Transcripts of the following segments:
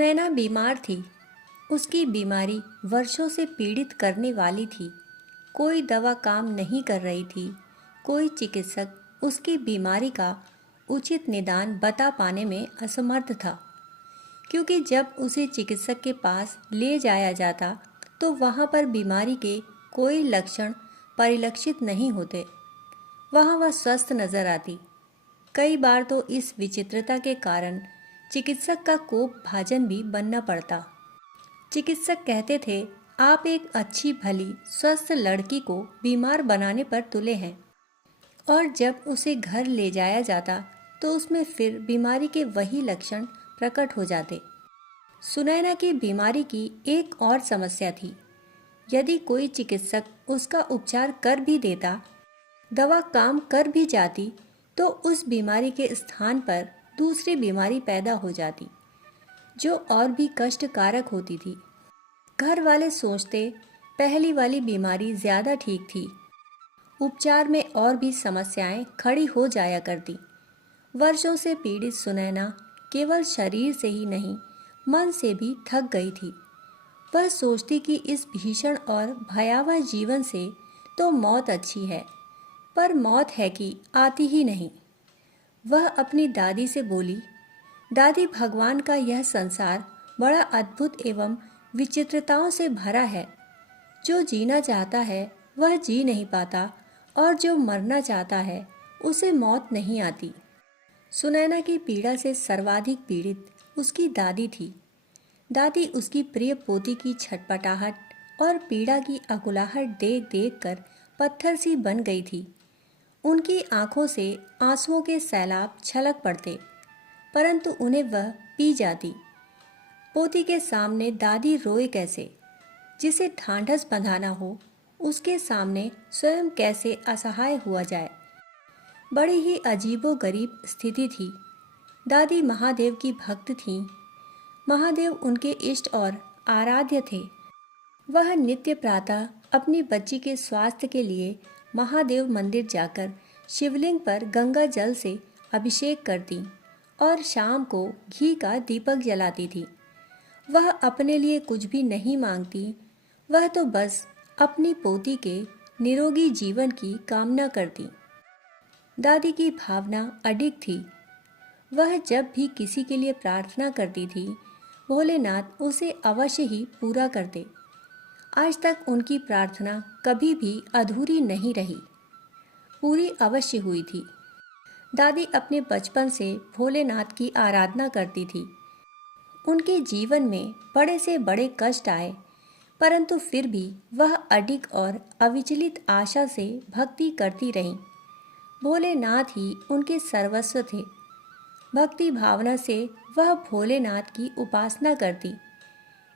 सुनैना बीमार थी। उसकी बीमारी वर्षों से पीड़ित करने वाली थी। कोई दवा काम नहीं कर रही थी। कोई चिकित्सक उसकी बीमारी का उचित निदान बता पाने में असमर्थ था, क्योंकि जब उसे चिकित्सक के पास ले जाया जाता तो वहाँ पर बीमारी के कोई लक्षण परिलक्षित नहीं होते। वहाँ वह स्वस्थ नजर आती। कई बार तो इस विचित्रता के कारण चिकित्सक का कोप भाजन भी बनना पड़ता। चिकित्सक कहते थे, आप एक अच्छी भली स्वस्थ लड़की को बीमार बनाने पर तुले हैं। और जब उसे घर ले जाया जाता तो उसमें फिर बीमारी के वही लक्षण प्रकट हो जाते। सुनैना की बीमारी की एक और समस्या थी। यदि कोई चिकित्सक उसका उपचार कर भी देता, दवा काम कर भी जाती, तो उस बीमारी के स्थान पर दूसरी बीमारी पैदा हो जाती, जो और भी कष्टकारक होती थी। घर वाले सोचते पहली वाली बीमारी ज़्यादा ठीक थी। उपचार में और भी समस्याएं खड़ी हो जाया करती। वर्षों से पीड़ित सुनैना केवल शरीर से ही नहीं, मन से भी थक गई थी। वह सोचती कि इस भीषण और भयावह जीवन से तो मौत अच्छी है, पर मौत है कि आती ही नहीं। वह अपनी दादी से बोली, दादी, भगवान का यह संसार बड़ा अद्भुत एवं विचित्रताओं से भरा है। जो जीना चाहता है वह जी नहीं पाता, और जो मरना चाहता है उसे मौत नहीं आती। सुनैना की पीड़ा से सर्वाधिक पीड़ित उसकी दादी थी। दादी उसकी प्रिय पोती की छटपटाहट और पीड़ा की अकुलाहट देख देख कर पत्थर सी बन गई थी। उनकी आंखों से आंसुओं के सैलाब छलक पड़ते, परंतु उन्हें वह पी जाती। पोती के सामने दादी रोए कैसे? जिसे ढांढस बंधाना हो, उसके सामने स्वयं कैसे असहाय हुआ जाए। बड़ी ही अजीबोगरीब स्थिति थी। दादी महादेव की भक्त थीं। महादेव उनके इष्ट और आराध्य थे। वह नित्य प्रातः अपनी बच्ची के स्वास्थ्य के लिए महादेव मंदिर जाकर शिवलिंग पर गंगा जल से अभिषेक करती और शाम को घी का दीपक जलाती थी। वह अपने लिए कुछ भी नहीं मांगती। वह तो बस अपनी पोती के निरोगी जीवन की कामना करती। दादी की भावना अडिग थी। वह जब भी किसी के लिए प्रार्थना करती थी, भोलेनाथ उसे अवश्य ही पूरा करते। आज तक उनकी प्रार्थना कभी भी अधूरी नहीं रही, पूरी अवश्य हुई थी। दादी अपने बचपन से भोलेनाथ की आराधना करती थी। उनके जीवन में बड़े से बड़े कष्ट आए, परंतु फिर भी वह अडिग और अविचलित आशा से भक्ति करती रहीं। भोलेनाथ ही उनके सर्वस्व थे। भक्ति भावना से वह भोलेनाथ की उपासना करती।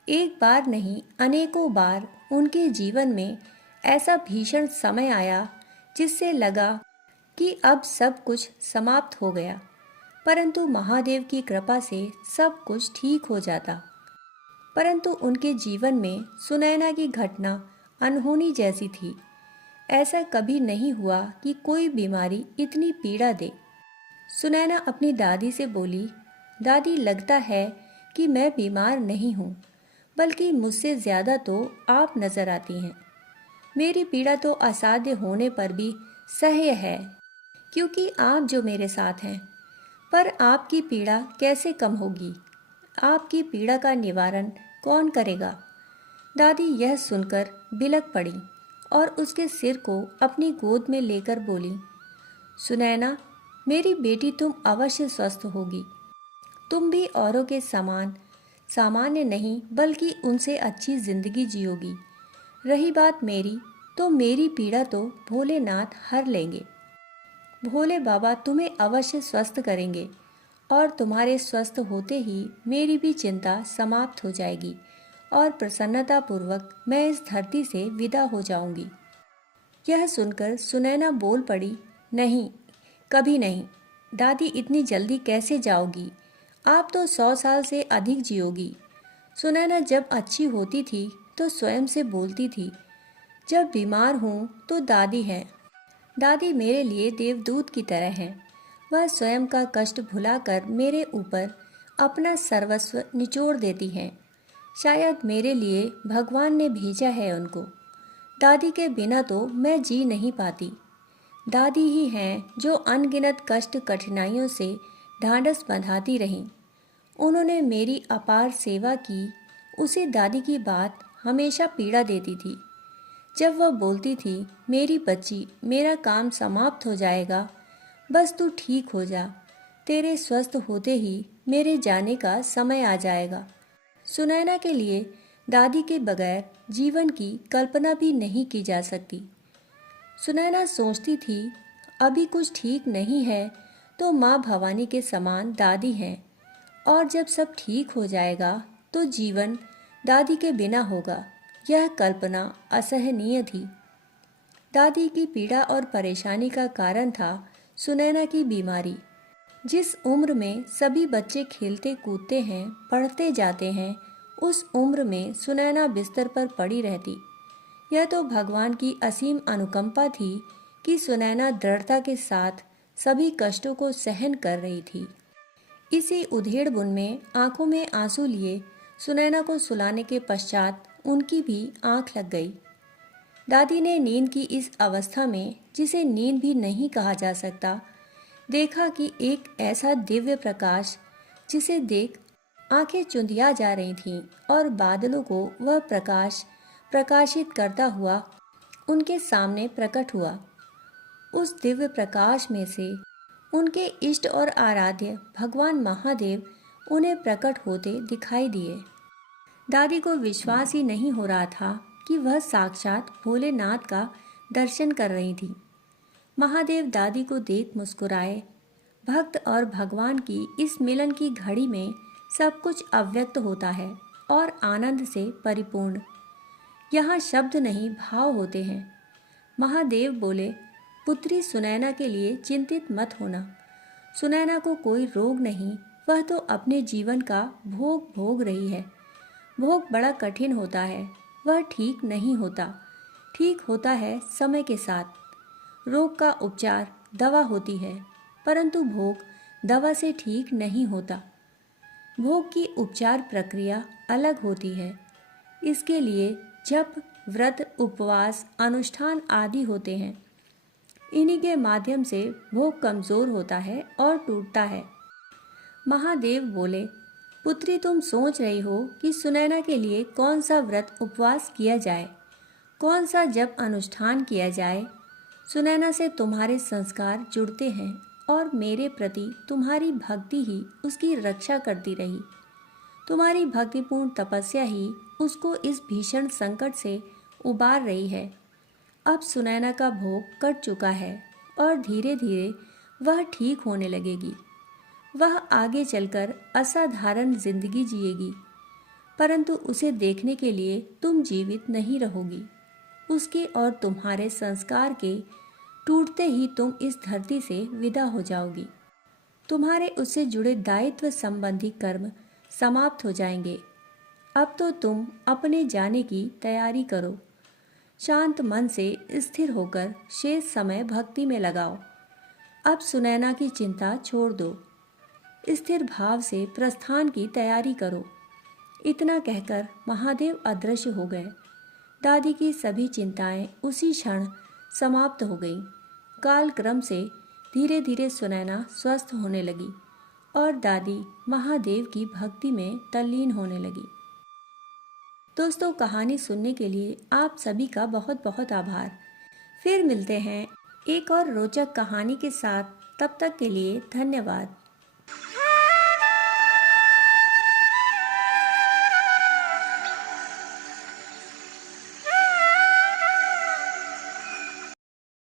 एक बार नहीं, अनेकों बार उनके जीवन में ऐसा भीषण समय आया जिससे लगा कि अब सब कुछ समाप्त हो गया, परंतु महादेव की कृपा से सब कुछ ठीक हो जाता। परंतु उनके जीवन में सुनैना की घटना अनहोनी जैसी थी। ऐसा कभी नहीं हुआ कि कोई बीमारी इतनी पीड़ा दे। सुनैना अपनी दादी से बोली, दादी, लगता है कि मैं बीमार नहीं हूँ, बल्कि मुझसे ज़्यादा तो आप नज़र आती हैं। मेरी पीड़ा तो असाध्य होने पर भी सह्य है, क्योंकि आप जो मेरे साथ हैं। पर आपकी पीड़ा कैसे कम होगी? आपकी पीड़ा का निवारण कौन करेगा? दादी यह सुनकर बिलक पड़ी और उसके सिर को अपनी गोद में लेकर बोली, सुनैना, मेरी बेटी, तुम अवश्य स्वस्थ होगी। तुम भी औरों के समान सामान्य नहीं, बल्कि उनसे अच्छी जिंदगी जियोगी। रही बात मेरी, तो मेरी पीड़ा तो भोलेनाथ हर लेंगे। भोले बाबा तुम्हें अवश्य स्वस्थ करेंगे, और तुम्हारे स्वस्थ होते ही मेरी भी चिंता समाप्त हो जाएगी और प्रसन्नतापूर्वक मैं इस धरती से विदा हो जाऊंगी। यह सुनकर सुनैना बोल पड़ी, नहीं, कभी नहीं। दादी, इतनी जल्दी कैसे जाओगी? आप तो 100 साल से अधिक जियोगी। सुनैना जब अच्छी होती थी तो स्वयं से बोलती थी, जब बीमार हूँ तो दादी है। दादी मेरे लिए देवदूत की तरह हैं। वह स्वयं का कष्ट भुलाकर मेरे ऊपर अपना सर्वस्व निचोड़ देती हैं। शायद मेरे लिए भगवान ने भेजा है उनको। दादी के बिना तो मैं जी नहीं पाती। दादी ही हैं जो अनगिनत कष्ट कठिनाइयों से ढांढस बंधाती रहीं। उन्होंने मेरी अपार सेवा की। उसे दादी की बात हमेशा पीड़ा देती थी। जब वह बोलती थी, मेरी बच्ची, मेरा काम समाप्त हो जाएगा, बस तू ठीक हो जा, तेरे स्वस्थ होते ही मेरे जाने का समय आ जाएगा। सुनैना के लिए दादी के बगैर जीवन की कल्पना भी नहीं की जा सकती। सुनैना सोचती थी, अभी कुछ ठीक नहीं है तो माँ भवानी के समान दादी हैं, और जब सब ठीक हो जाएगा तो जीवन दादी के बिना होगा। यह कल्पना असहनीय थी। दादी की पीड़ा और परेशानी का कारण था सुनैना की बीमारी। जिस उम्र में सभी बच्चे खेलते कूदते हैं, पढ़ते जाते हैं, उस उम्र में सुनैना बिस्तर पर पड़ी रहती। यह तो भगवान की असीम अनुकंपा थी कि सुनैना दृढ़ता के साथ सभी कष्टों को सहन कर रही थी। इसी उधेड़ बुन में आंखों में आंसू लिए सुनैना को सुलाने के पश्चात उनकी भी आंख लग गई। दादी ने नींद की इस अवस्था में, जिसे नींद भी नहीं कहा जा सकता, देखा कि एक ऐसा दिव्य प्रकाश जिसे देख आंखें चुंधिया जा रही थीं, और बादलों को वह प्रकाश प्रकाशित करता हुआ उनके सामने प्रकट हुआ। उस दिव्य प्रकाश में से उनके इष्ट और आराध्य भगवान महादेव उन्हें प्रकट होते दिखाई दिए। दादी को विश्वास ही नहीं हो रहा था कि वह साक्षात भोलेनाथ का दर्शन कर रही थी। महादेव दादी को देख मुस्कुराए। भक्त और भगवान की इस मिलन की घड़ी में सब कुछ अव्यक्त होता है और आनंद से परिपूर्ण। यहाँ शब्द नहीं, भाव होते हैं। महादेव बोले, पुत्री सुनैना के लिए चिंतित मत होना। सुनैना को कोई रोग नहीं, वह तो अपने जीवन का भोग भोग रही है। भोग बड़ा कठिन होता है, वह ठीक नहीं होता। ठीक होता है समय के साथ। रोग का उपचार दवा होती है, परंतु भोग दवा से ठीक नहीं होता। भोग की उपचार प्रक्रिया अलग होती है। इसके लिए जप, व्रत, उपवास, अनुष्ठान आदि होते हैं। इन्हीं के माध्यम से भोग कमजोर होता है और टूटता है। महादेव बोले, पुत्री तुम सोच रही हो कि सुनैना के लिए कौन सा व्रत उपवास किया जाए, कौन सा जप अनुष्ठान किया जाए। सुनैना से तुम्हारे संस्कार जुड़ते हैं और मेरे प्रति तुम्हारी भक्ति ही उसकी रक्षा करती रही। तुम्हारी भक्तिपूर्ण तपस्या ही उसको इस भीषण संकट से उबार रही है। अब सुनैना का भोग कट चुका है और धीरे धीरे वह ठीक होने लगेगी। वह आगे चलकर असाधारण जिंदगी जिएगी, परंतु उसे देखने के लिए तुम जीवित नहीं रहोगी। उसके और तुम्हारे संस्कार के टूटते ही तुम इस धरती से विदा हो जाओगी। तुम्हारे उससे जुड़े दायित्व संबंधी कर्म समाप्त हो जाएंगे। अब तो तुम अपने जाने की तैयारी करो। शांत मन से स्थिर होकर शेष समय भक्ति में लगाओ। अब सुनैना की चिंता छोड़ दो। स्थिर भाव से प्रस्थान की तैयारी करो। इतना कहकर महादेव अदृश्य हो गए। दादी की सभी चिंताएं उसी क्षण समाप्त हो गईं। कालक्रम से धीरे धीरे सुनैना स्वस्थ होने लगी और दादी महादेव की भक्ति में तल्लीन होने लगी। दोस्तों, कहानी सुनने के लिए आप सभी का बहुत बहुत आभार। फिर मिलते हैं एक और रोचक कहानी के साथ। तब तक के लिए धन्यवाद।